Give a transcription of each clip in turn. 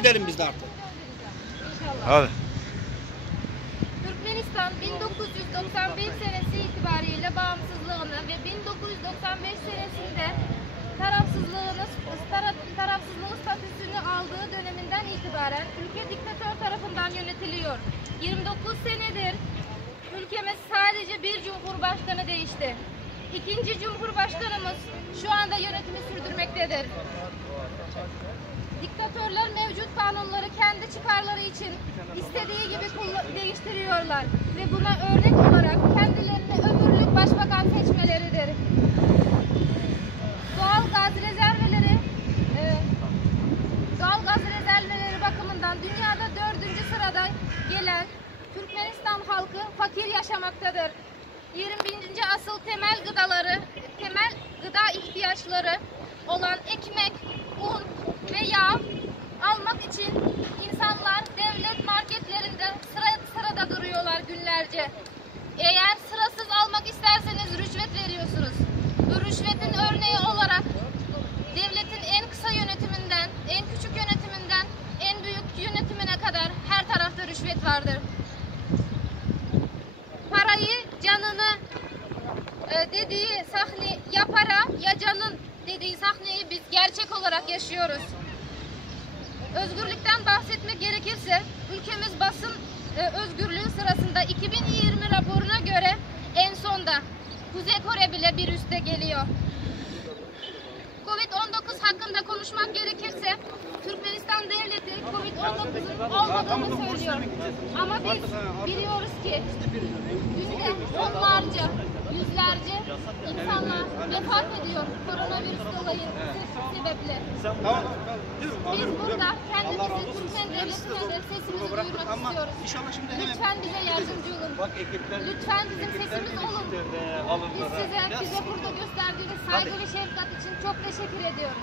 Gidelim biz de artık. Hadi. Türkmenistan 1991 senesi itibariyle bağımsızlığını ve 1995 senesinde tarafsızlığı statüsünü aldığı döneminden itibaren ülke diktatör tarafından yönetiliyor. 29 senedir ülkemiz sadece bir cumhurbaşkanı değişti. İkinci cumhurbaşkanımız şu anda yönetimi sürdürmektedir. Diktatörler mevcut kanunları kendi çıkarları için istediği gibi değiştiriyorlar ve buna örnek olarak kendilerine ömürlük başbakan seçmeleridir. Doğal gaz rezervleri bakımından dünyada 4. sırada gelen Türkmenistan halkı fakir yaşamaktadır. 21. asıl temel gıda ihtiyaçları olan ekmek, un ve yağ almak için insanlar devlet marketlerinde sırada duruyorlar günlerce. Eğer sırasız almak isterseniz rüşvet veriyorsunuz. Bu rüşvetin örneği olarak devletin en kısa yönetiminden, en küçük yönetiminden, en büyük yönetimine kadar her tarafta rüşvet vardır. Parayı canını dediği sahne ya para ya canın dediği sahneyi biz gerçek olarak yaşıyoruz. Özgürlükten bahsetmek gerekirse ülkemiz basın özgürlüğü sırasında 2020 raporuna göre en sonda. Kuzey Kore bile bir üste geliyor. Covid-19 hakkında konuşmak gerekirse Türkmenistan devleti Covid-19'un olmadığını söylüyor. Ama biz biliyoruz ki günde onlarca, yüzlerce insanlar vefat ediyor koronavirüs dolayı sebeple. Biz burada kendimizi Türkmen devletine de sesimizi duyurmak istiyoruz. Lütfen bize yardımcı olun. Lütfen bizim sesimiz olun. Biz bize burada gösterdiğiniz saygı ve şefkat için çok teşekkür ediyoruz.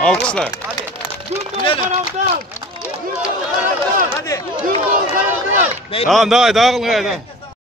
Alkışlar. Hadi. Gülelim. Hadi. Tamam daha iyi, daha iyi.